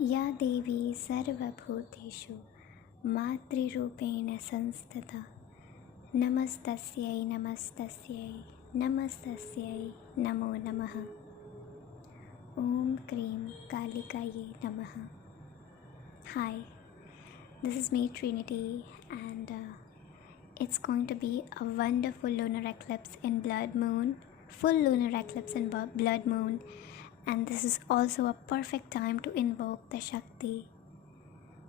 या देवी सर्वभूतेषु मातृरूपेण संस्थिता नमस्तस्यै नमस्तस्यै नमस्तस्यै नमो नमः। ॐ क्रीं कालिकायै नमः। Hi, this is me Trinity and it's going to be a wonderful lunar eclipse in blood moon, full lunar eclipse in blood moon, and this is also a perfect time to invoke the Shakti,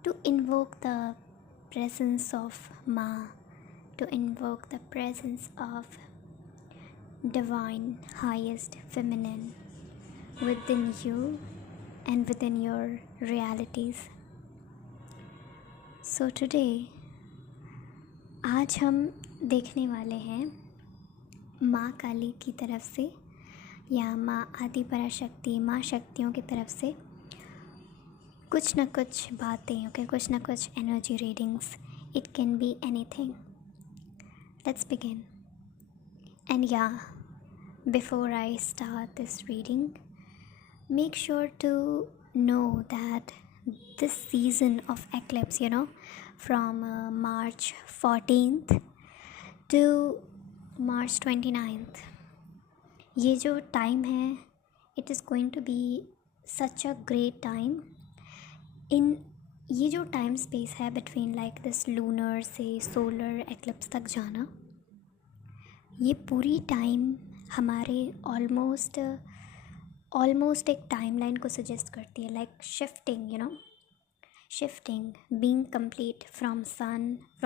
to invoke the presence of Ma, to invoke the presence of divine highest feminine within you and within your realities. So today आज हम देखने वाले हैं माँ काली की तरफ से या माँ आदि पराशक्ति, माँ शक्तियों की तरफ से कुछ ना कुछ बातें, ओके, कुछ ना कुछ energy readings. It can be anything. Let's begin. And yeah before I start this reading, make sure to know that this season of eclipse, from March 14th to March 29th, ये जो time है, it is going to be such a great time. इन ये जो time space है between like this lunar से solar eclipse तक जाना, ये पूरी टाइम हमारे ऑलमोस्ट एक टाइमलाइन को सजेस्ट करती है, like shifting being complete from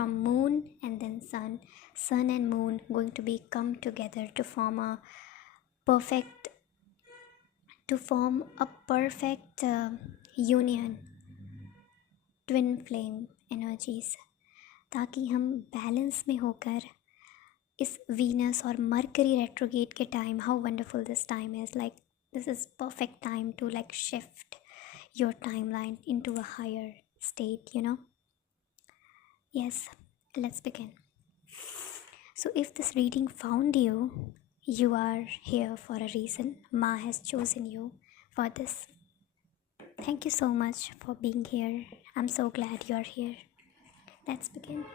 moon and then sun and moon going to be come together to form a perfect union, twin flame energies, ताकि हम बैलेंस में होकर इस वीनस और मरकरी रेट्रोगेट के time, how wonderful this time is, like this is perfect time to like shift your timeline into a higher state. Yes, let's begin. So if this reading found you, you are here for a reason. Ma has chosen you for this. Thank you so much for being here. I'm so glad you're here. Let's begin.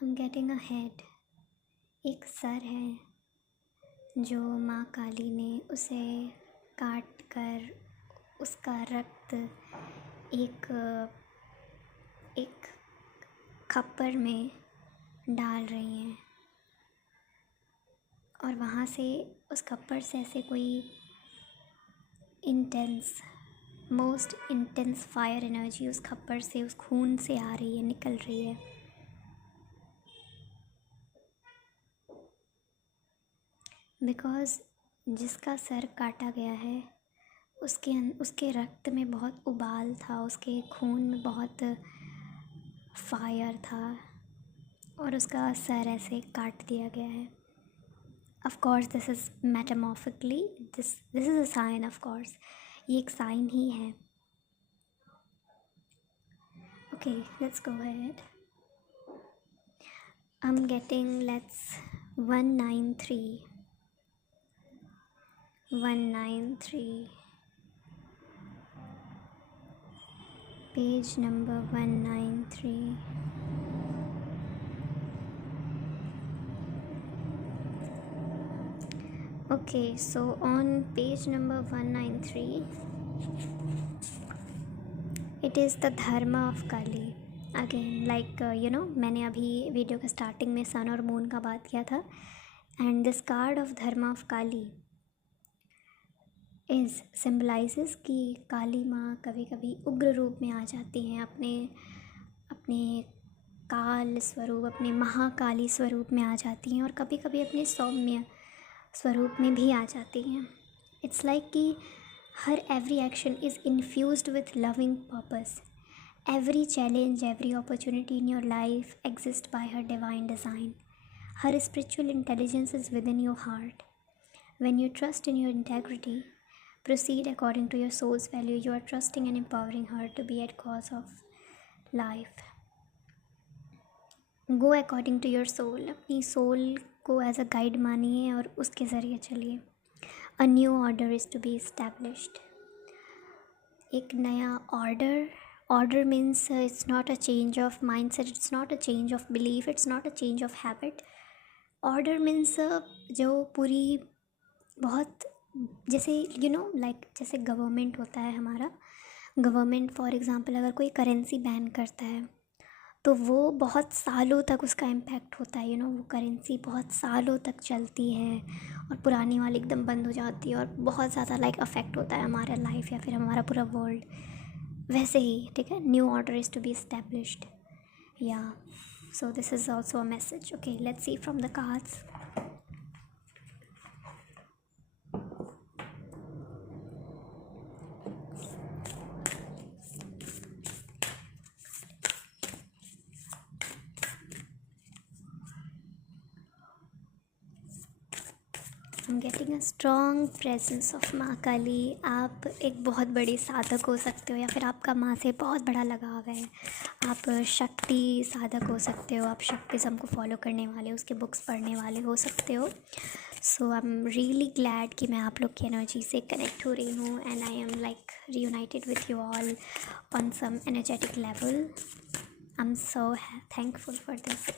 I'm getting a head. एक sir है जो माँ काली ने उसे काट कर उसका रक्त एक खप्पर में डाल रही हैं, और वहाँ से उस खप्पर से ऐसे कोई मोस्ट इंटेंस फायर एनर्जी उस खप्पर से, उस खून से आ रही है, निकल रही है. बिकॉज़ जिसका सर काटा गया है उसके रक्त में बहुत उबाल था, उसके खून में बहुत फायर था, और उसका सर ऐसे काट दिया गया है. Of course this is metamorphically, this is a sign. Of course ये एक साइन ही है. Okay, let's go ahead. I am getting, let's 193 page number 193. Okay, so on page number 193 it is the dharma of Kali. Again, like मैंने अभी video के starting में सन और moon का बात किया था, and this card of Dharma of Kali is symbolizes कि काली माँ कभी कभी उग्र रूप में आ जाती हैं, अपने काल स्वरूप, अपने महाकाली स्वरूप में आ जाती हैं, और कभी कभी अपने सौम्य स्वरूप में भी आ जाती हैं. इट्स लाइक कि हर every action is infused with loving purpose. Every challenge, every opportunity in your life exist by her divine design. Her spiritual intelligence is within your heart. When you trust in your integrity, proceed according to your soul's value, you are trusting and empowering her to be at cause of life. Go according to your soul, अपनी soul को as a guide मानिए और उसके ज़रिए चलिए. A new order is to be established. एक नया order means it's not a change of mind set, it's not a change of belief, it's not a change of habit. Order means जो पूरी बहुत जैसे लाइक जैसे government होता है हमारा. गवर्नमेंट फॉर एग्ज़ाम्पल अगर कोई करेंसी बैन करता है तो वो बहुत सालों तक उसका इम्पैक्ट होता है. वो करेंसी बहुत सालों तक चलती है और पुरानी वाली एकदम बंद हो जाती है और बहुत ज़्यादा लाइक अफेक्ट होता है हमारा लाइफ या फिर हमारा पूरा वर्ल्ड. वैसे ही ठीक है, new order is to be established. Yeah so this is also a message. Okay, let's see from the cards. I'm getting a strong presence of माँ काली. आप एक बहुत बड़ी साधक हो सकते हो या फिर आपका माँ से बहुत बड़ा लगाव है. आप शक्ति साधक हो सकते हो, आप शक्तिज़म को फॉलो करने वाले, उसके बुक्स पढ़ने वाले हो सकते हो. सो आई एम रियली ग्लैड कि मैं आप लोग की एनर्जी से कनेक्ट हो रही हूँ and I am like reunited with you all on some energetic level. I'm so thankful for this.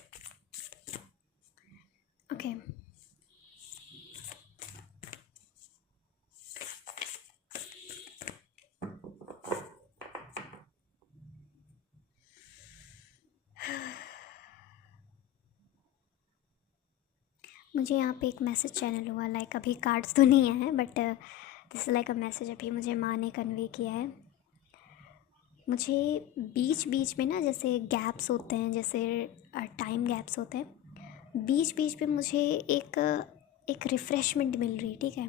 Okay. मुझे यहाँ पे एक मैसेज चैनल हुआ, लाइक अभी कार्ड्स तो नहीं आए हैं but this like a message अभी मुझे माँ ने कन्वे किया है. मुझे बीच बीच में ना जैसे गैप्स होते हैं, जैसे टाइम गैप्स होते हैं, बीच बीच में मुझे एक रिफ़्रेशमेंट मिल रही. ठीक है,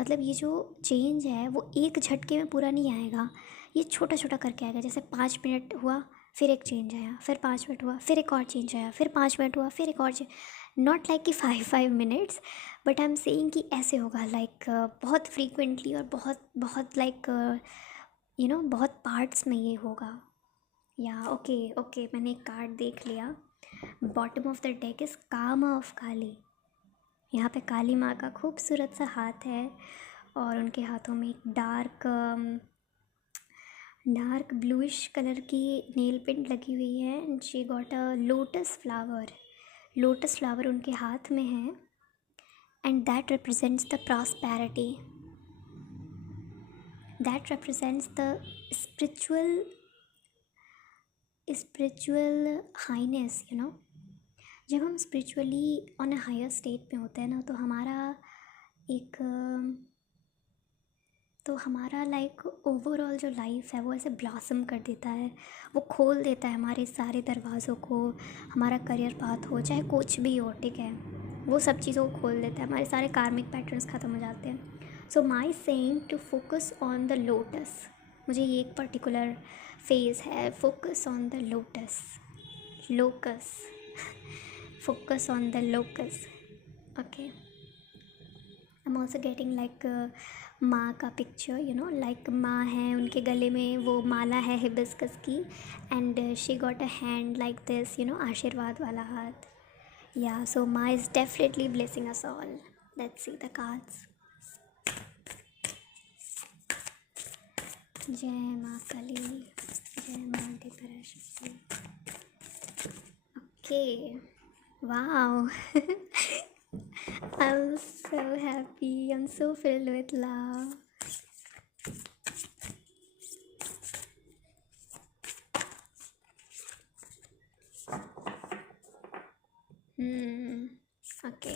मतलब ये जो चेंज है वो एक झटके में पूरा नहीं आएगा, ये छोटा छोटा करके आएगा. जैसे 5 मिनट हुआ फिर एक चेंज आया, फिर 5 मिनट हुआ फिर एक और चेंज आया, फिर 5 मिनट हुआ फिर एक और चेंज. नॉट लाइक कि 5 minutes, but I am saying कि ऐसे होगा लाइक बहुत फ्रीक्वेंटली और बहुत बहुत लाइक बहुत पार्ट्स में ये होगा. या ओके मैंने एक कार्ड देख लिया. Bottom of the deck is karma of Kali. यहाँ पे काली माँ का खूबसूरत सा हाथ है और उनके हाथों में एक डार्क ब्लूइश कलर की नेल पेंट लगी हुई है and she got a lotus flower उनके हाथ में है and that represents the prosperity, that represents the spiritual highness. जब हम spiritually on a higher state में होते हैं ना तो हमारा लाइक ओवरऑल जो लाइफ है वो ऐसे ब्लॉसम कर देता है, वो खोल देता है हमारे सारे दरवाज़ों को. हमारा करियर पाथ हो चाहे कुछ भी हो, ठीक है, वो सब चीज़ों को खोल देता है. हमारे सारे कार्मिक पैटर्न्स ख़त्म हो जाते हैं. So my saying to focus on the lotus. मुझे ये एक पर्टिकुलर फेज़ है, focus on the locus focus on the locus. Okay, I'm also getting like माँ का पिक्चर, लाइक माँ है, उनके गले में वो माला है हिबिस्कस की and she got a hand like this, आशीर्वाद वाला हाथ. या सो माँ is definitely blessing us all. Let's see the cards. जय माँ काली, जय माँ Adi Parashakti. Okay, wow. I'm so happy. I'm so filled with love. ओके,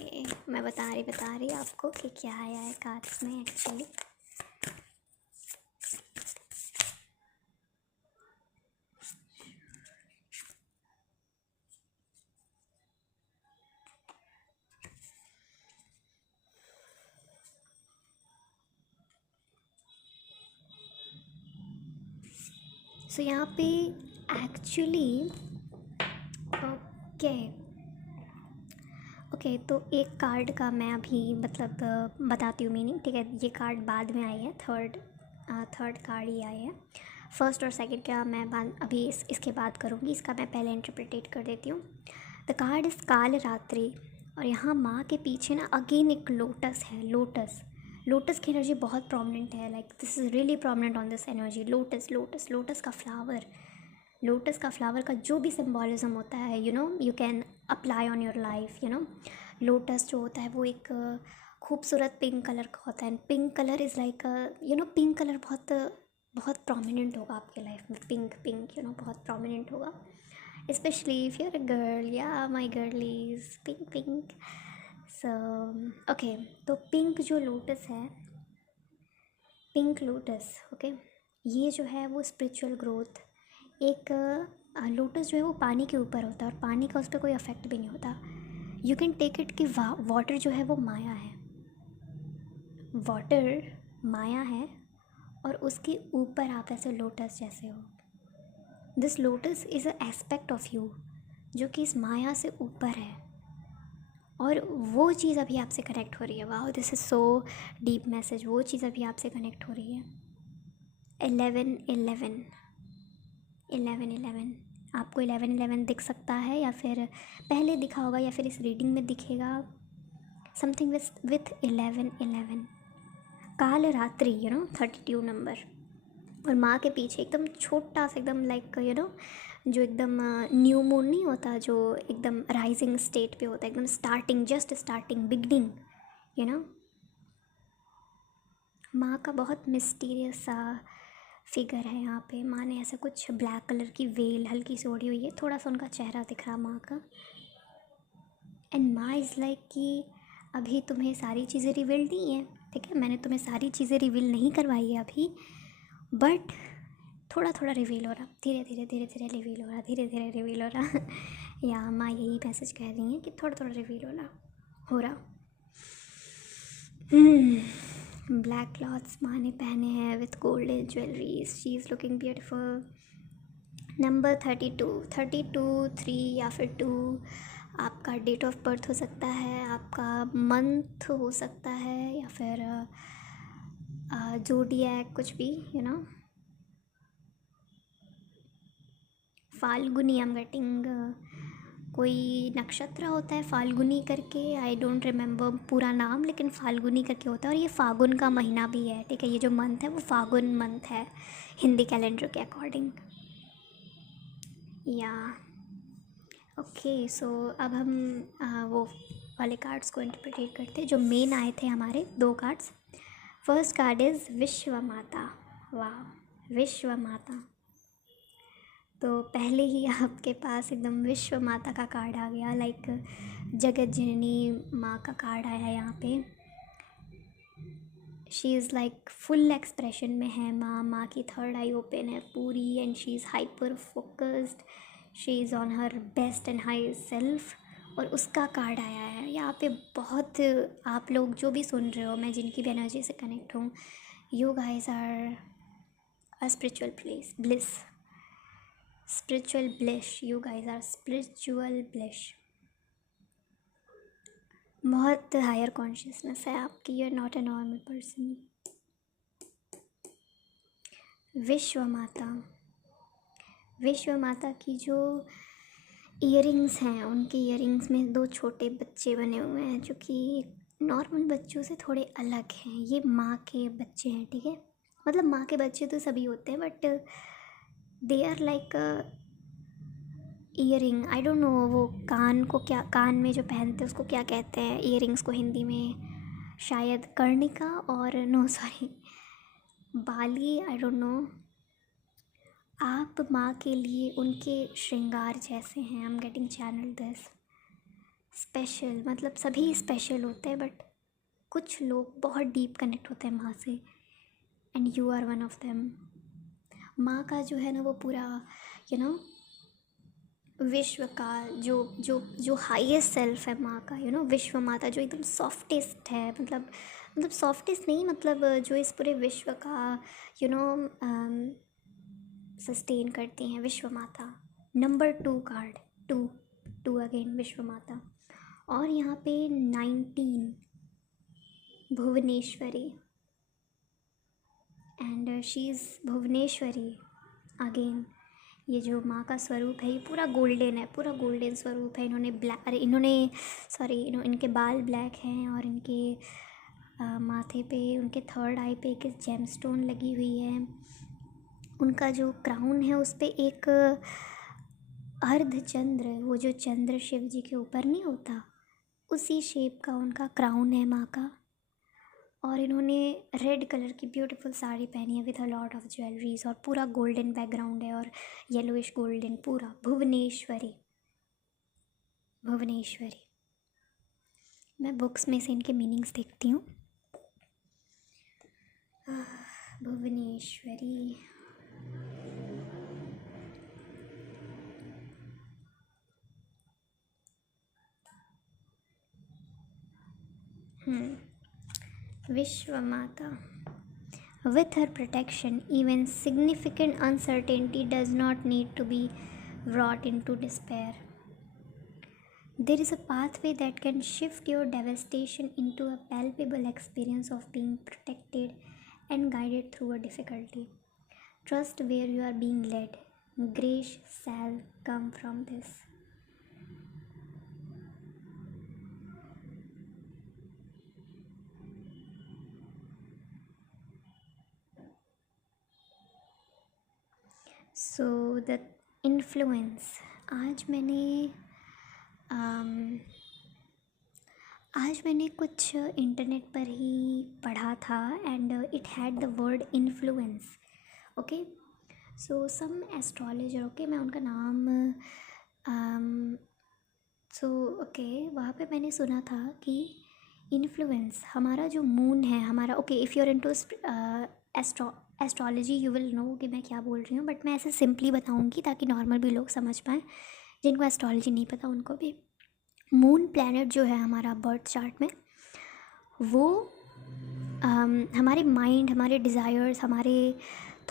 मैं बता रही आपको कि क्या आया है कार्ड्स में एक्चुअली. सो यहाँ पे एक्चुअली ओके ओके, तो एक कार्ड का मैं अभी मतलब बताती हूँ मीनिंग, ठीक है। ये कार्ड बाद में आई है, थर्ड कार्ड ही आई है। फर्स्ट और सेकंड का मैं अभी इसके बाद करूँगी, इसका मैं पहले इंटरप्रिटेट कर देती हूँ। द कार्ड इज़ काल रात्रि, और यहाँ माँ के पीछे ना अगेन एक लोटस है। लोटस की एनर्जी बहुत प्रोमिनेंट है, like this is really prominent on this energy. Lotus का फ्लावर का जो भी सिम्बॉलिज्म होता है, you can apply on your life, lotus जो होता है वो एक खूबसूरत पिंक कलर का होता है। Pink colour is like pink colour बहुत बहुत प्रोमिनेंट होगा आपके लाइफ में। पिंक बहुत प्रोमिनेंट होगा, specially if you are a girl, या my girlies pink. So okay, तो पिंक जो लोटस है, पिंक लोटस, ओके, ये जो है वो स्पिरिचुअल ग्रोथ। एक लोटस जो है वो पानी के ऊपर होता है, और पानी का उस पर कोई अफेक्ट भी नहीं होता। यू कैन टेक इट कि वाटर जो है वो माया है, वाटर माया है, और उसके ऊपर आप ऐसे लोटस जैसे हो। This lotus is a aspect of you जो कि इस माया से ऊपर है, और वो चीज़ अभी आपसे कनेक्ट हो रही है। Wow, this is so deep message. वो चीज़ अभी आपसे कनेक्ट हो रही है। 11 आपको 11 दिख सकता है, या फिर पहले दिखा होगा, या फिर इस रीडिंग में दिखेगा समथिंग विथ 11 काल रात्रि, 32 नंबर। और माँ के पीछे एकदम छोटा सा, एकदम लाइक जो एकदम न्यू मून नहीं होता, जो एकदम राइजिंग स्टेट पे होता है, एकदम स्टार्टिंग, जस्ट स्टार्टिंग, बिगनिंग, माँ का बहुत मिस्टीरियस सा फिगर है यहाँ पे। माँ ने ऐसा कुछ ब्लैक कलर की वेल हल्की सी ओढ़ी हुई है, थोड़ा सा उनका चेहरा दिख रहा माँ का। एंड माँ इज़ लाइक कि अभी तुम्हें सारी चीज़ें रिवील नहीं है, ठीक है, मैंने तुम्हें सारी चीज़ें रिवील नहीं करवाई है अभी, बट थोड़ा थोड़ा रिवील हो रहा, धीरे धीरे रिवील हो रहा, धीरे धीरे रिवील हो रहा। या माँ यही मैसेज कह रही हैं कि थोड़ा थोड़ा रिवील हो रहा। ब्लैक क्लॉथ्स माँ ने पहने हैं with golden jewelleries, she is looking beautiful. Number 32, 3 या फिर 2 आपका डेट ऑफ बर्थ हो सकता है, आपका मंथ हो सकता है, या फिर जोडिएक, कुछ भी, फाल्गुनी। आई एम गेटिंग कोई नक्षत्र होता है फाल्गुनी करके, आई डोंट रिमेंबर पूरा नाम, लेकिन फाल्गुनी करके होता है, और ये फागुन का महीना भी है, ठीक है। ये जो मंथ है वो फागुन मंथ है हिंदी कैलेंडर के अकॉर्डिंग। या ओके, सो अब हम वो वाले कार्ड्स को इंटरप्रेट करते हैं जो मेन आए थे हमारे 2 कार्ड्स। फर्स्ट कार्ड इज़ विश्व माता। वाह, विश्व माता। तो पहले ही आपके पास एकदम विश्व माता का कार्ड आ गया, लाइक जगत जननी माँ का कार्ड आया यहाँ पे। She is like full expression में है माँ की थर्ड आई ओपन है पूरी, and she is hyper focused, she is on her best and high self, और उसका कार्ड आया है यहाँ पे। बहुत आप लोग जो भी सुन रहे हो, मैं जिनकी भी एनर्जी से कनेक्ट हूँ, you guys are a spiritual bliss, you guys are spiritual bliss। बहुत हायर कॉन्शियसनेस है आपकी, you are not a normal person. Vishwa Mata की जो ईयरिंग्स हैं, उनके ईयरिंग्स में 2 छोटे बच्चे बने हुए हैं जो कि नॉर्मल बच्चों से थोड़े अलग हैं। ये माँ के बच्चे हैं, ठीक है, मतलब माँ के बच्चे तो सभी होते हैं, but they are like earring. I don't know वो कान को क्या, कान में जो पहनते हैं उसको क्या कहते हैं ईयरिंग्स को हिंदी में, शायद कर्णिका, और नो सॉरी, बाली, आई डोंट नो। आप माँ के लिए उनके श्रृंगार जैसे हैं। I am getting channel this special, मतलब सभी स्पेशल होते हैं, बट कुछ लोग बहुत डीप कनेक्ट होते हैं माँ से, and you are one of them. माँ का जो है ना वो पूरा विश्व का जो हाईएस्ट सेल्फ है माँ का, विश्व माता जो एकदम सॉफ्टेस्ट है, मतलब सॉफ्टेस्ट नहीं, मतलब जो इस पूरे विश्व का सस्टेन करती हैं, विश्व माता। नंबर 2 कार्ड, टू अगेन विश्व माता। और यहाँ पे 19 Bhuvaneshwari, and she is Bhuvaneshwari again. ये जो माँ का स्वरूप है ये पूरा गोल्डन है, पूरा गोल्डन स्वरूप है। इन्होंने ब्लैक, अरे इन्होंने सॉरी, इनके बाल ब्लैक हैं और इनके माथे पे, उनके थर्ड आई पे एक जेमस्टोन लगी हुई है। उनका जो क्राउन है उस पे एक अर्धचंद्र, वो जो चंद्र शिव जी के ऊपर नहीं होता, उसी शेप का उनका क्राउन है माँ का। और इन्होंने रेड कलर की ब्यूटीफुल साड़ी पहनी है with a lot of jewelleries, और पूरा गोल्डन बैकग्राउंड है और येलोइश गोल्डन पूरा। भुवनेश्वरी, भुवनेश्वरी। मैं बुक्स में से इनके मीनिंग्स देखती हूँ। भुवनेश्वरी, विश्व माता। With her protection, even significant uncertainty does not need to be wrought into despair. There is a pathway that can shift your devastation into a palpable experience of being protected and guided through a difficulty. Trust where you are being led. Grace shall come from this. So the influence, आज मैंने कुछ internet पर ही पढ़ा था and it had the word influence. Okay, so some astrologer, okay मैं उनका नाम ओके, वहाँ पे मैंने सुना था कि इन्फ्लुएंस हमारा जो मून है हमारा, okay if you are into astrology you will know कि मैं क्या बोल रही हूँ, बट मैं ऐसे सिंपली बताऊँगी ताकि नॉर्मल भी लोग समझ पाएँ, जिनको एस्ट्रोलॉजी नहीं पता उनको भी। मून प्लैनेट जो है हमारा बर्थ चार्ट में, वो हमारे माइंड, हमारे डिज़ायर्स, हमारे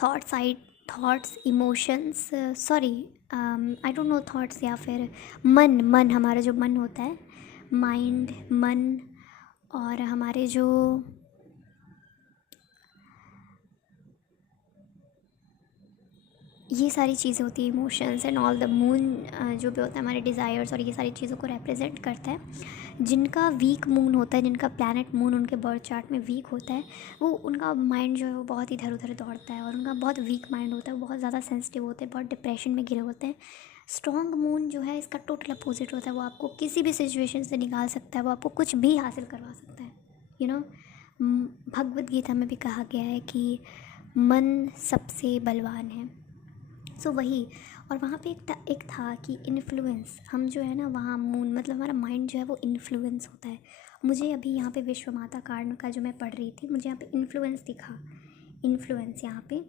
thoughts emotions, sorry I don't no thoughts, या फिर मन हमारा जो मन होता है, माइंड, मन, और हमारे जो ये सारी चीज़ें होती है, emotions and all. The moon जो भी होता है हमारे डिज़ायर्स और ये सारी चीज़ों को रिप्रेजेंट करता है। जिनका वीक मून होता है, जिनका प्लैनेट मून उनके बर्थ चार्ट में वीक होता है, वो उनका माइंड जो है वो बहुत इधर उधर दौड़ता है और उनका बहुत वीक माइंड होता है, वो बहुत ज़्यादा सेंसिटिव होते हैं, बहुत डिप्रेशन में घिरे होते हैं। स्ट्रॉन्ग मून जो है इसका टोटल अपोजिट होता है, वो आपको किसी भी सिचुएशन से निकाल सकता है, वो आपको कुछ भी हासिल करवा सकता है। यू नो, भगवद गीता में भी कहा गया है कि मन सबसे बलवान है। सो वही, और वहाँ पे एक था कि इन्फ्लुएंस, हम जो है ना वहाँ मून मतलब हमारा माइंड जो है वो इन्फ्लुएंस होता है। मुझे अभी यहाँ पे विश्व माता कार्ड का जो मैं पढ़ रही थी, मुझे यहाँ पे इन्फ्लुएंस दिखा, इन्फ्लुएंस यहाँ पे।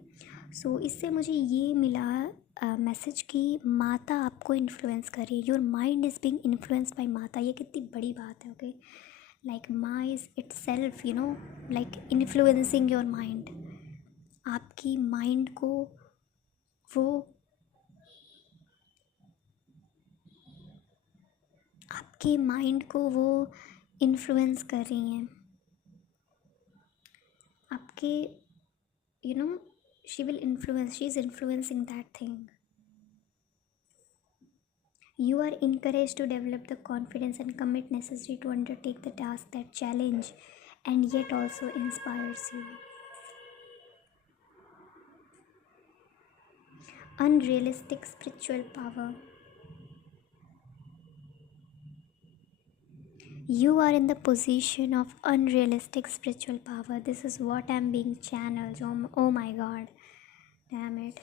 सो इससे मुझे ये मिला मैसेज कि माता आपको इन्फ्लुएंस कर रही है, your mind is being influenced by माता। ये कितनी बड़ी बात है। ओके, लाइक माँ is it self, you know, like influencing your mind. आपकी माइंड को वो, आपके माइंड को वो इन्फ्लुएंस कर रही हैं। आपके, you know, she will influence, she is influencing that thing. You are encouraged to develop the confidence and commit necessary to undertake the task that challenge and yet also inspires you. Unrealistic spiritual power. You are in the position of unrealistic spiritual power. This is what I'm being channeled. Oh my God. Damn it.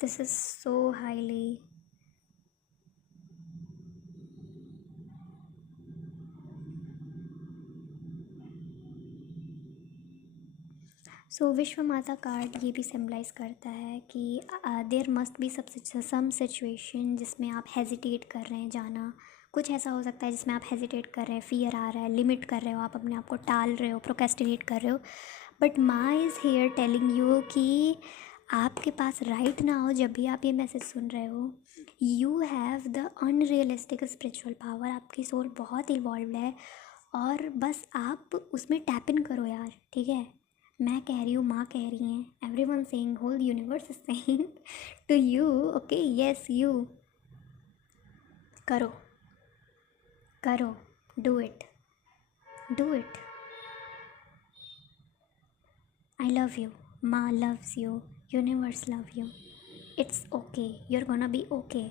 This is so highly. So Vishwa Mata card ये भी symbolize करता है कि there must be some situation जिसमें आप hesitate कर रहे हैं जाना। कुछ ऐसा हो सकता है जिसमें आप हेजिटेट कर रहे हैं, फियर आ रहा है, लिमिट कर रहे हो, आप अपने आप को टाल रहे हो, प्रोक्रेस्टिनेट कर रहे हो, बट माँ इज़ हेयर टेलिंग यू कि आपके पास राइट नाउ जब भी आप ये मैसेज सुन रहे हो, you have the unrealistic spiritual power. आपकी सोल बहुत इवॉल्व है और बस आप उसमें टैप इन करो यार, ठीक है। मैं कह रही हूँ, माँ कह रही हैं, everyone saying, whole universe is saying to you, okay, yes you करो करो, do it, do it. I love you. Ma loves you. Universe love you. It's okay. You're gonna be okay.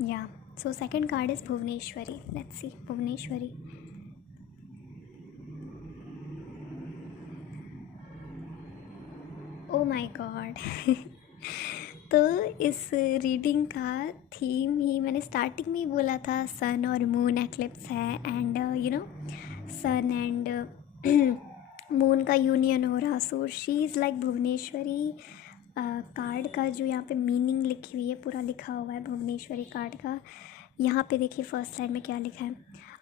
Yeah. So second card is Bhuvaneshwari. Let's see. Bhuvaneshwari. Oh my God. तो इस reading का theme ही मैंने starting में ही बोला था, sun और moon eclipse है and you know sun and moon का यूनियन हो रहा। So she is like Bhuvaneshwari. Card का जो यहाँ पे मीनिंग लिखी हुई है, पूरा लिखा हुआ है भुवनेश्वरी कार्ड का। यहाँ पे देखिए फर्स्ट लाइन में क्या लिखा है,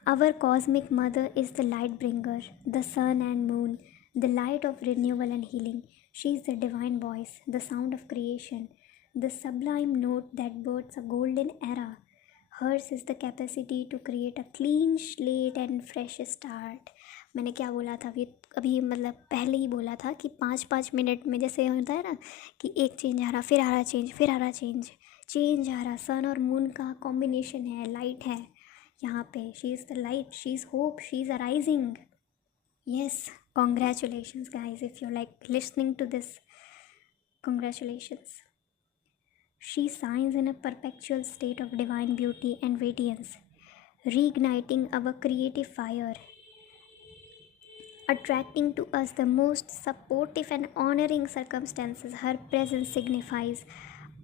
our cosmic mother is the light bringer, the sun and moon, the light of renewal and healing, she is the divine voice, the sound of creation, the sublime note that births a golden era. Hers is the capacity to create a clean slate and fresh start. मैंने क्या बोला था अभी मतलब पहले ही बोला था कि 5-5 मिनट में जैसे होता है ना कि एक चेंज आ रहा, फिर आ रहा चेंज, फिर आ रहा चेंज, चेंज आ रहा। सन और मून का कॉम्बिनेशन है, लाइट है यहाँ पे। She is the light, she is hope, she is arising. Yes, congratulations guys, if you're like listening to this, congratulations. She shines in a perpetual state of divine beauty and radiance, reigniting our creative fire, attracting to us the most supportive and honoring circumstances. Her presence signifies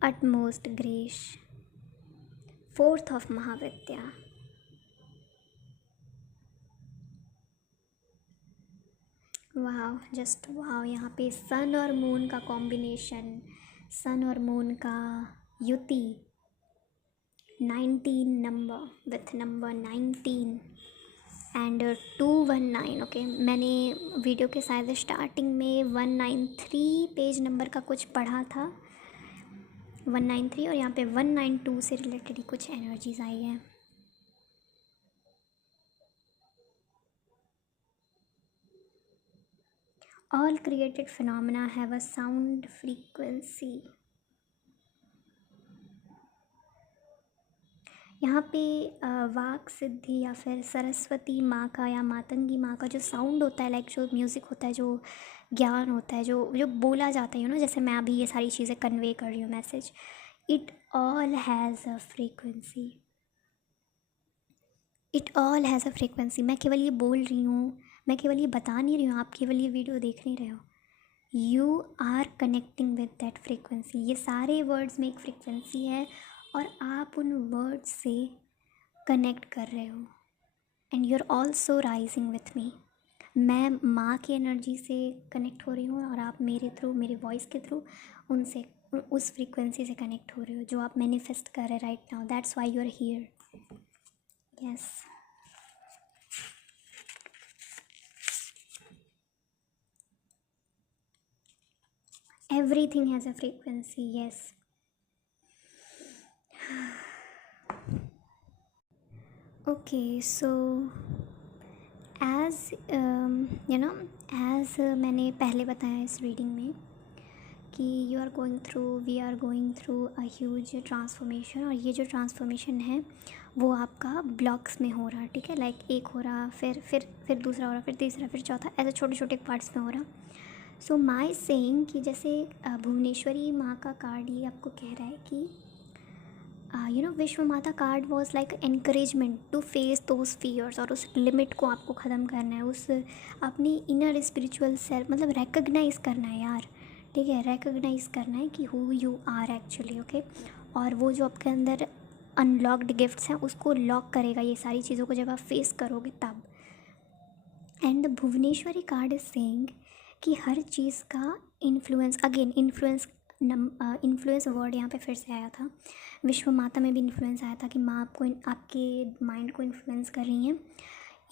utmost grace. Fourth of Mahavidya. वाह, just वाह। यहाँ पे सन और moon का combination, सन और moon का युति, 19 number with number 19 and 219। Okay, मैंने वीडियो के शायद स्टार्टिंग में 193 पेज नंबर का कुछ पढ़ा था, 193, और यहाँ पे 192 से रिलेटेड ही कुछ एनर्जीज आई है। All created phenomena have a sound frequency. यहाँ पे वाक सिद्धि या फिर सरस्वती माँ का या मातंगी माँ का जो साउंड होता है, लाइक जो म्यूज़िक होता है, जो ज्ञान होता है, जो जो बोला जाता है, जैसे मैं अभी ये सारी चीज़ें कन्वे कर रही हूँ message, it all has a frequency, it all has a frequency. मैं केवल ये बोल रही हूँ, मैं केवल ये बता नहीं रही हूँ, आप केवल ये वीडियो देख नहीं रहे हो, you are connecting with that frequency. ये सारे वर्ड्स में एक फ्रीक्वेंसी है और आप उन वर्ड्स से कनेक्ट कर रहे हो and you are also rising with me. मैं माँ की एनर्जी से कनेक्ट हो रही हूँ और आप मेरे थ्रू, मेरे वॉइस के थ्रू उनसे, उस फ्रीक्वेंसी से कनेक्ट हो रहे हो जो आप मैनिफेस्ट कर रहे हैं right now. That's why you are here. Yes, everything has a frequency. Yes. Okay, so as as मैंने पहले बताया इस रीडिंग में कि you are going through, we are going through a huge transformation, और ये जो ट्रांसफॉर्मेशन है वो आपका ब्लॉक्स में हो रहा है, ठीक है। लाइक एक हो रहा, फिर दूसरा हो रहा, फिर तीसरा, फिर चौथा, ऐसे छोटे छोटे पार्ट्स में हो रहा। सो माई सेइंग कि जैसे भुवनेश्वरी माँ का कार्ड ये आपको कह रहा है कि Vishwa Mata card was like encouragement to face those fears, और उस लिमिट को आपको ख़त्म करना है, उस अपनी इनर स्पिरिचुअल सेल्फ, मतलब रिकग्नाइज़ करना है यार, ठीक है, रिकग्नाइज़ करना है कि who you are actually, okay. और वो जो आपके अंदर अनलॉक्ड गिफ्ट्स हैं उसको लॉक करेगा ये सारी चीज़ों को जब आप फेस करोगे तब। And the Bhuvaneshwari card is saying कि हर चीज़ का इन्फ्लुएंस, अगेन इन्फ्लुएंस वर्ड यहाँ पे फिर से आया था, विश्व माता में भी इन्फ्लुएंस आया था कि माँ आपको आपके माइंड को इन्फ्लुएंस कर रही हैं।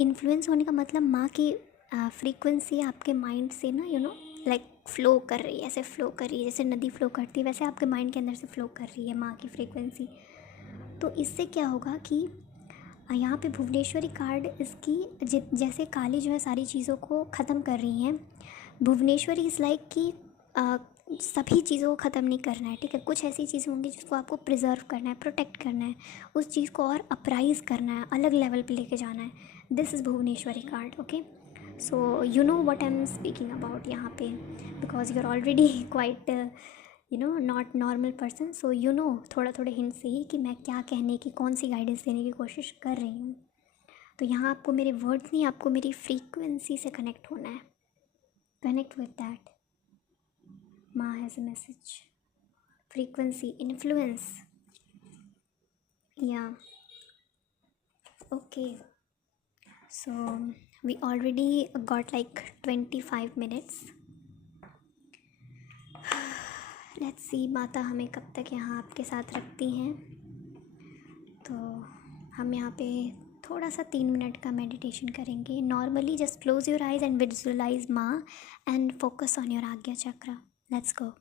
इन्फ्लुएंस होने का मतलब माँ की फ्रीक्वेंसी आपके माइंड से ना लाइक फ़्लो कर रही है, ऐसे फ़्लो कर रही है, जैसे नदी फ़्लो करती है वैसे आपके माइंड के अंदर से फ़्लो कर रही है माँ की फ्रीक्वेंसी। तो इससे क्या होगा कि यहाँ पे भुवनेश्वरी कार्ड इसकी जैसे काली जो है सारी चीज़ों को ख़त्म कर रही हैं, भुवनेश्वरी इज़ लाइक कि सभी चीज़ों को ख़त्म नहीं करना है, ठीक है। कुछ ऐसी चीज़ें होंगी जिसको आपको प्रिजर्व करना है, प्रोटेक्ट करना है, उस चीज़ को और अपराइज करना है, अलग लेवल पे लेके जाना है। This is Bhuvaneshwari card, okay. So you know what I am speaking about यहाँ पे, because you are already quite not normal person, so you know थोड़ा थोड़े हिंट से ही कि मैं क्या कहने की, कौन सी गाइडेंस देने की कोशिश कर रही हूँ। तो यहाँ आपको मेरे वर्ड्स नहीं, आपको मेरी फ्रीक्वेंसी से कनेक्ट होना है। Connect with that. माँ has a message, frequency, influence, yeah, okay. So we already got like 25 minutes. Let's see माता हमें कब तक यहाँ आपके साथ रखती हैं। तो हम यहाँ पे थोड़ा सा 3 मिनट का मेडिटेशन करेंगे। Normally just close your eyes and visualize माँ and focus on your Ajna chakra. Let's go.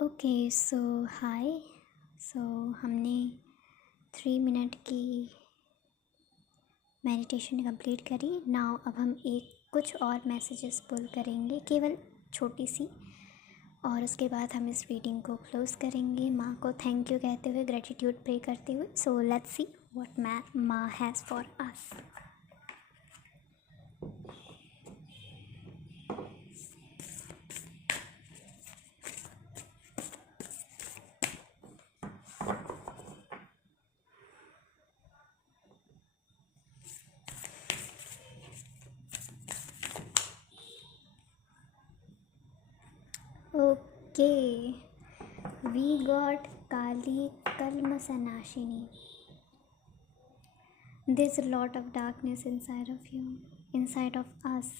Okay so हाय। सो हमने 3 मिनट की मेडिटेशन कंप्लीट करी। नाउ अब हम एक कुछ और मैसेजेस पुल करेंगे, केवल छोटी सी, और उसके बाद हम इस रीडिंग को क्लोज़ करेंगे, माँ को थैंक यू कहते हुए, ग्रेटिट्यूड प्रे करते हुए। सो लेट्स सी व्हाट माँ has for us. Okay, we got Kali Kalmasanaashini. There's a lot of darkness inside of you, inside of us.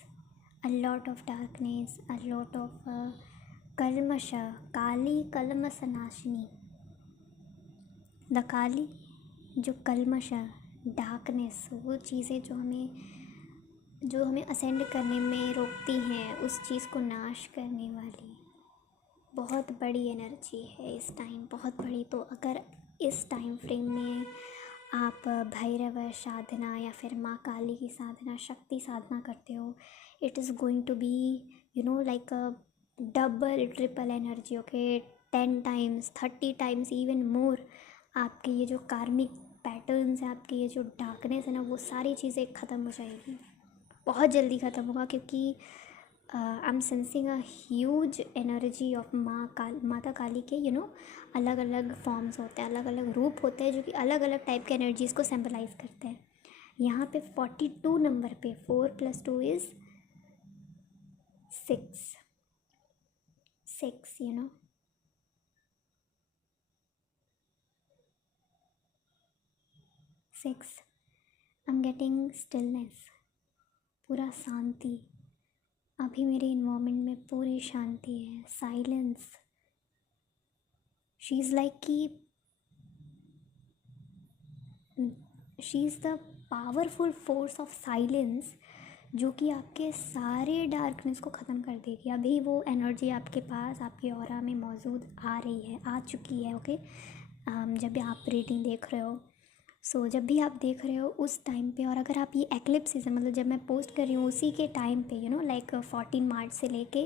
A lot of darkness, a lot of Kalmasha. Kali Kalmasanaashini. The Kali, जो कलमशा, darkness, वो चीज़ें जो हमें ascend करने में रोकती हैं, उस चीज़ को नाश करने वाली बहुत बड़ी एनर्जी है इस टाइम, बहुत बड़ी। तो अगर इस टाइम फ्रेम में आप भैरव साधना या फिर माँ काली की साधना, शक्ति साधना करते हो, it is going to be like a double triple energy. Okay, 10 times, 30 times, even more. आपके ये जो कार्मिक पैटर्न्स हैं, आपकी ये जो डार्कनेस है ना, वो सारी चीज़ें ख़त्म हो जाएगी, बहुत जल्दी ख़त्म होगा। क्योंकि I am sensing a huge energy of माता काली के अलग अलग फॉर्म्स होते हैं, अलग अलग रूप होते हैं, जो कि अलग अलग टाइप के एनर्जीज़ को सिंबलाइज करते हैं। यहाँ पे 42 नंबर पे 4 + 2 = 6 6 6। आई एम गेटिंग स्टिलनेस, पूरा शांति। अभी मेरे इन्वायरमेंट में पूरी शांति है, साइलेंस। शी इज़ लाइक कि she is the powerful force of silence, जो कि आपके सारे डार्कनेस को ख़त्म कर देगी। अभी वो एनर्जी आपके पास, आपके ऑरा में मौजूद आ रही है, आ चुकी है। ओके, जब भी आप रीडिंग देख रहे हो, जब भी आप देख रहे हो उस टाइम पे, और अगर आप ये एक्लिप्स सीजन, मतलब जब मैं पोस्ट कर रही हूँ उसी के टाइम पे, लाइक 14 मार्च से लेके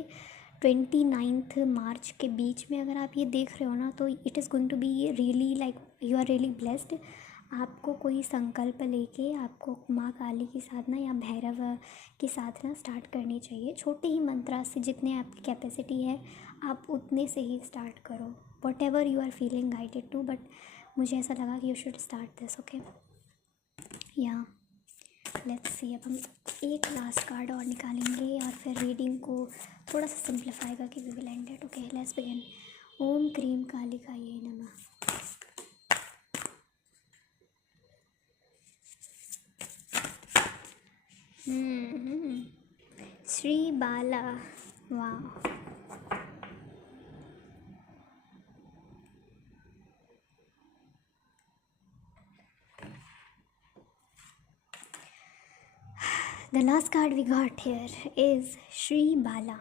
29 मार्च के बीच में अगर आप ये देख रहे हो ना, तो it is going to be really like you are really blessed. आपको कोई संकल्प लेके आपको माँ काली की साधना या भैरव की साधना स्टार्ट करनी चाहिए। छोटे ही मंत्रा से, जितने आपकी कैपेसिटी है आप उतने से ही स्टार्ट करो, whatever you are feeling guided to. But मुझे ऐसा लगा कि you should start this. Okay, yeah let's see. अब हम एक लास्ट कार्ड और निकालेंगे और फिर रीडिंग को थोड़ा सा सिंप्लीफाई करके we will end it. Okay, let's begin. ओम क्रीम कालिकायै नमः। श्री बाला, वाह। The last card we got here is Shri बाला।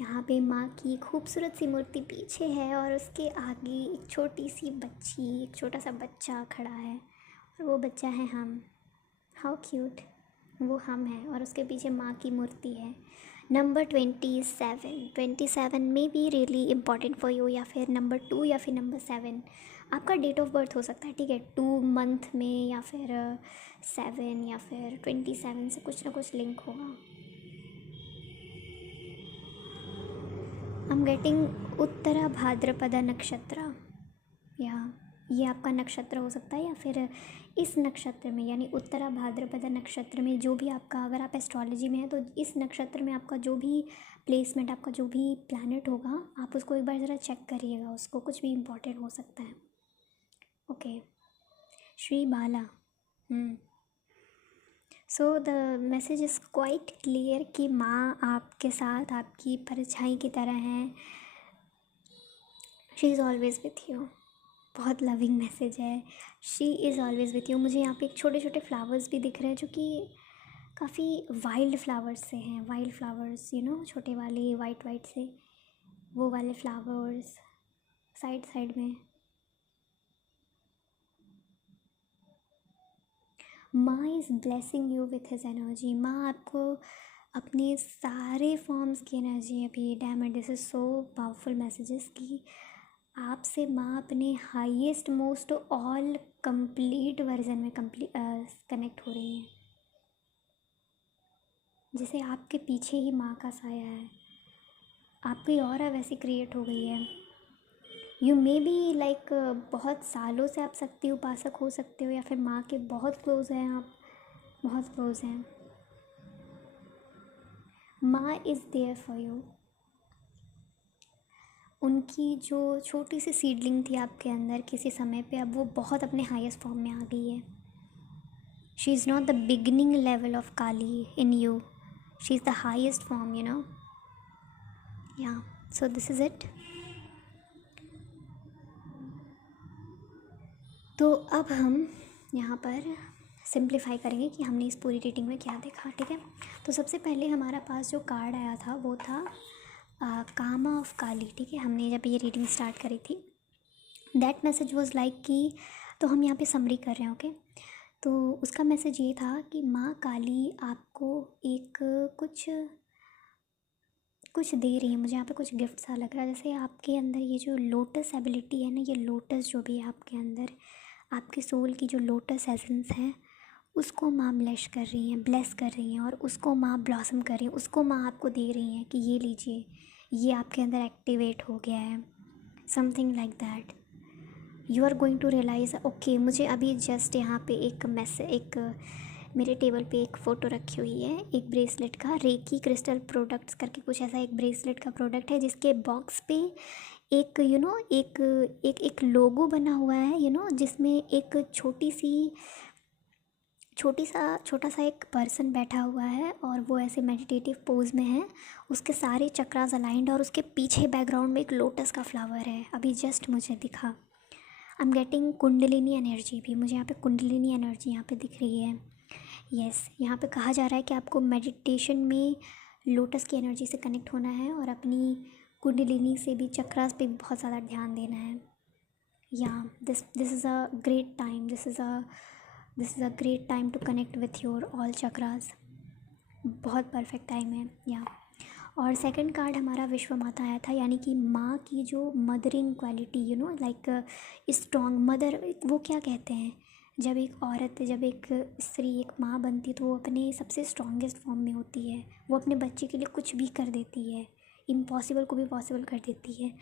यहाँ पे माँ की खूबसूरत सी मूर्ति पीछे है और उसके आगे एक छोटी सी बच्ची, एक छोटा सा बच्चा खड़ा है, और वो बच्चा है हम। हाउ क्यूट, वो हम हैं और उसके पीछे माँ की मूर्ति है। नंबर 27 में be really important for you, या फिर नंबर 2 या फिर नंबर 7 आपका डेट ऑफ बर्थ हो सकता है। ठीक है, 2 मंथ में या फिर 7 या फिर 27 से कुछ ना कुछ लिंक होगा। आई एम गेटिंग उत्तरा भाद्रपद नक्षत्र, या ये आपका नक्षत्र हो सकता है, या फिर इस नक्षत्र में यानी उत्तरा भाद्रपद नक्षत्र में जो भी आपका, अगर आप एस्ट्रोलॉजी में हैं तो इस नक्षत्र में आपका जो भी प्लेसमेंट, आपका जो भी प्लैनेट होगा, आप उसको एक बार ज़रा चेक करिएगा, उसको कुछ भी इम्पोर्टेंट हो सकता है। Okay, Shri Bala. So the message is quite clear कि माँ आपके साथ आपकी परछाई की तरह हैं। She is always with you. बहुत लविंग मैसेज है, she is always with you. मुझे यहाँ पे एक छोटे छोटे फ्लावर्स भी दिख रहे हैं, जो कि काफ़ी वाइल्ड फ्लावर्स से हैं, वाइल्ड फ्लावर्स छोटे वाले वाइट वाइट से, वो वाले फ्लावर्स साइड साइड में। माँ is blessing you with his energy. माँ आपको अपने सारे फॉर्म्स की एनर्जी अभी, damn it, this is so powerful messages कि आपसे माँ अपने highest most all complete version में कनेक्ट हो रही है। जैसे आपके पीछे ही माँ का साया है, आपकी ऑरा वैसी क्रिएट हो गई है। यू मे बी लाइक बहुत सालों से आप शक्ति उपासक हो सकते हो, या फिर माँ के बहुत क्लोज हैं आप, बहुत क्लोज हैं। माँ इज़ देयर फॉर यू। उनकी जो छोटी सी सीडलिंग थी आपके अंदर किसी समय पे, अब वो बहुत अपने हाईएस्ट फॉर्म में आ गई है। She is not the beginning level of Kali in you, she is the highest form, you know. या सो दिस इज़ इट। तो अब हम यहाँ पर सिंप्लीफाई करेंगे कि हमने इस पूरी रीडिंग में क्या देखा, ठीक है। तो सबसे पहले हमारा पास जो कार्ड आया था वो था कामा ऑफ काली, ठीक है। हमने जब ये रीडिंग स्टार्ट करी थी, दैट मैसेज वाज लाइक कि, तो हम यहाँ पे समरी कर रहे हैं, ओके। तो उसका मैसेज ये था कि माँ काली आपको एक कुछ दे रही है। मुझे यहाँ पे कुछ गिफ्ट सा लग रहा है, जैसे आपके अंदर ये जो लोटस एबिलिटी है ना, ये लोटस जो भी है आपके अंदर, आपके सोल की जो लोटस एसेंस है, उसको माँ ब्लेस कर रही हैं और उसको माँ ब्लॉसम कर रही हैं, उसको माँ आपको दे रही हैं कि ये लीजिए, ये आपके अंदर एक्टिवेट हो गया है, something like that. You are going to realize, okay. मुझे अभी जस्ट यहाँ पे एक मेरे टेबल पे एक फ़ोटो रखी हुई है, एक ब्रेसलेट का, रेकी क्रिस्टल प्रोडक्ट्स करके कुछ ऐसा एक ब्रेसलेट का प्रोडक्ट है, जिसके बॉक्स पे एक एक लोगो बना हुआ है, जिसमें एक छोटा सा एक पर्सन बैठा हुआ है और वो ऐसे मेडिटेटिव पोज में है, उसके सारे चक्रास अलाइंड, और उसके पीछे बैकग्राउंड में एक लोटस का फ्लावर है, अभी जस्ट मुझे दिखा। आई एम गेटिंग कुंडलिनी एनर्जी भी, मुझे यहाँ पे कुंडलिनी एनर्जी यहाँ पे दिख रही है। यस, यहाँ पे कहा जा रहा है कि आपको मेडिटेशन में लोटस की एनर्जी से कनेक्ट होना है और अपनी कुंडलिनी से भी, चक्रास पे भी बहुत ज़्यादा ध्यान देना है। Yeah this is a great time, this is a great time to connect with your all chakras. बहुत परफेक्ट टाइम है। या और सेकंड कार्ड हमारा विश्व माता आया था, यानी कि माँ की जो mothering quality, like strong mother, वो क्या कहते हैं, जब एक औरत, जब एक स्त्री एक माँ बनती है तो वो अपने सबसे स्ट्रॉन्गेस्ट फॉर्म में होती है। वो अपने बच्चे के लिए कुछ भी कर देती है, इम्पॉसिबल को भी पॉसिबल कर देती है।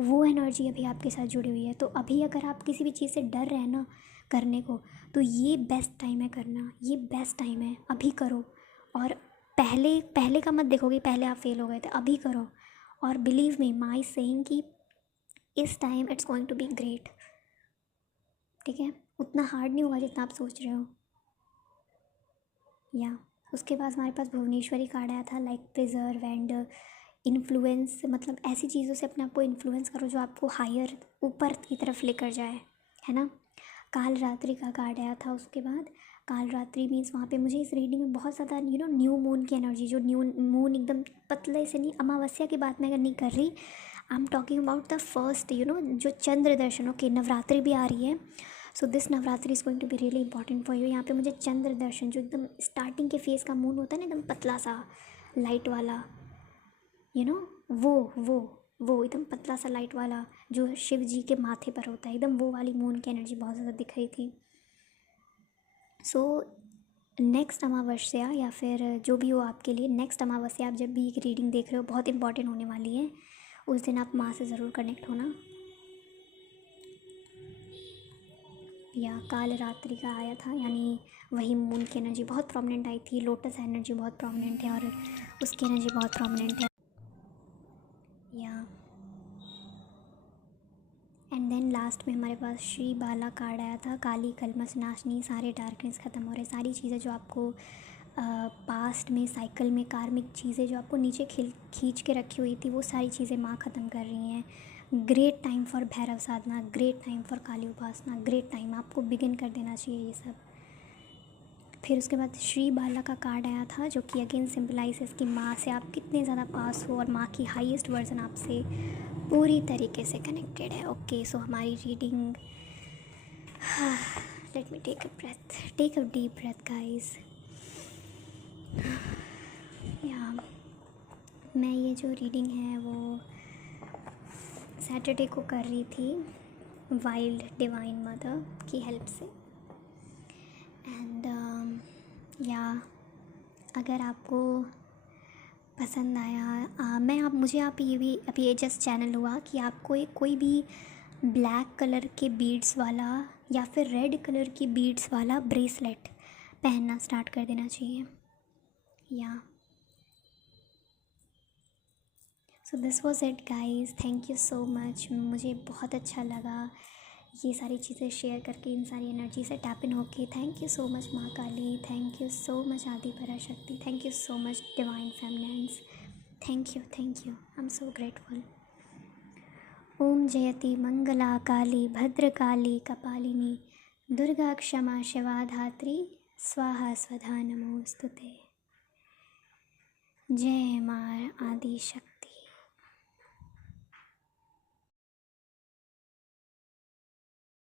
वो एनर्जी अभी आपके साथ जुड़ी हुई है। तो अभी अगर आप किसी भी चीज़ से डर रहे हैं ना करने को, तो ये बेस्ट टाइम है करना, ये बेस्ट टाइम है, अभी करो। और पहले का मत देखो कि पहले आप फेल हो गए थे, अभी करो। और बिलीव मी, माँ इज सेइंग कि इस time it's going to be great, ठीक है। उतना हार्ड नहीं होगा जितना आप सोच रहे हो। या उसके बाद हमारे पास भुवनेश्वरी कार्ड आया था, लाइक प्रिजर्व एंड इन्फ्लुएंस, मतलब ऐसी चीज़ों से अपने आप को इन्फ्लुएंस करो जो आपको हायर, ऊपर की तरफ लेकर जाए, है ना। काल रात्रि का कार्ड आया था उसके बाद। काल रात्रि मीन्स वहाँ पे मुझे इस रीडिंग में बहुत ज़्यादा न्यू मून की एनर्जी, जो न्यू मून एकदम पतले से, नहीं अमावस्या की बात मैं अगर नहीं कर रही, I am talking about the first, जो चंद्र दर्शन। ओके, नवरात्रि भी आ रही है, so this Navratri is going to be really important for you. यहाँ पे मुझे चंद्र दर्शन, जो एकदम स्टार्टिंग के फेस का मून होता है ना, एकदम पतला सा लाइट वाला, वो एकदम पतला सा लाइट वाला, जो शिव जी के माथे पर होता है, एकदम वो वाली मून की एनर्जी बहुत ज़्यादा दिख रही थी। सो नेक्स्ट अमावस्या, या फिर जो भी हो आपके लिए, नेक्स्ट अमावस्या आप जब भी एक रीडिंग देख रहे हो, बहुत इंपॉर्टेंट होने वाली है। उस दिन आप माँ से ज़रूर कनेक्ट होना। या काल रात्रि का आया था, यानी वही मून की एनर्जी बहुत प्रोमिनेंट आई थी, लोटस एनर्जी बहुत प्रोमिनेंट है और उसकी एनर्जी बहुत प्रोमिनेंट है। या एंड देन लास्ट में हमारे पास श्री बाला कार्ड आया था, काली कलमस नाशनी, सारे डार्कनेस ख़त्म हो रहे, सारी चीज़ें जो आपको पास्ट में साइकिल में कार्मिक चीज़ें जो आपको नीचे खींच के रखी हुई थी, वो सारी चीज़ें माँ ख़त्म कर रही हैं। Great time for Bhairav Sadhana, great time for Kali Upasana, great time, आपको बिगिन कर देना चाहिए ये सब। फिर उसके बाद श्री बाला का कार्ड आया था, जो कि अगेन सिम्बलाइजेस कि माँ से आप कितने ज़्यादा पास हो और माँ की हाईएस्ट वर्जन आपसे पूरी तरीके से कनेक्टेड है। ओके, सो हमारी reading, let me take a breath, take a deep breath guys. या मैं ये जो रीडिंग है वो सैटरडे को कर रही थी वाइल्ड डिवाइन मदर की हेल्प से। एंड या अगर आपको पसंद आया, मुझे आप ये भी अभी ये जस्ट चैनल हुआ कि आपको कोई भी ब्लैक कलर के बीड्स वाला या फिर रेड कलर की बीड्स वाला ब्रेसलेट पहनना स्टार्ट कर देना चाहिए। या so this was it guys, thank you so much. मुझे बहुत अच्छा लगा ये सारी चीज़ें शेयर करके, इन सारी एनर्जी से टैप इन होके। थैंक यू सो मच माँ Kali, thank you so much Adi Parashakti, thank you so much divine feminines, thank you, I am so grateful. ओम जयति मंगला काली भद्रकाली कपालिनी दुर्गा क्षमा शिवा धात्री स्वाहा स्वधा नमोस्तुते। जय माँ आदि शक्ति।